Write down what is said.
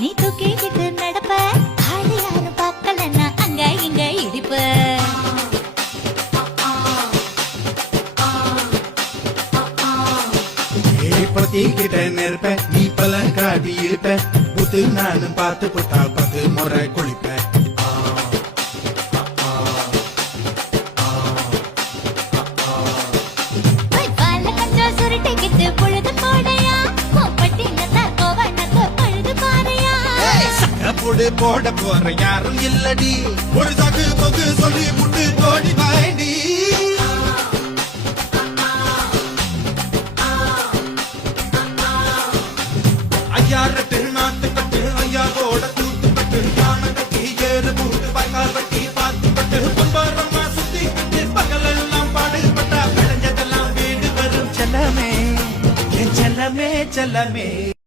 நீ தூக்கிக்கிட்டு நடப்ப ஆளு யாரும் பார்க்கலன்னா அங்க இங்க இடிப்ப பத்திக்கிட்ட நெருப்ப நீ பல காட்டி இருப்ப புத்து நானும் பார்த்து புட்டா 10 முறை குளிப்பேன் போட போற யாரும் இல்லடி ஒரு சாக்கு போக்கு சொல்லி முட்டு தோடி வாடி ஐயா ரெட்டு நாட்டு கட்டு ஐயாவோட கூத்து கட்டு யானை கட்டி ஏறு கூட்டு பாய்க்கால் வட்டி பார்த்து கட்டு பொன்பரமா சுத்தி கட்டு பகலெல்லாம் பாடுபட்டா விளைஞ்சதெல்லாம் வீடு வரும் செல்லமே என் செல்லமே செல்லமே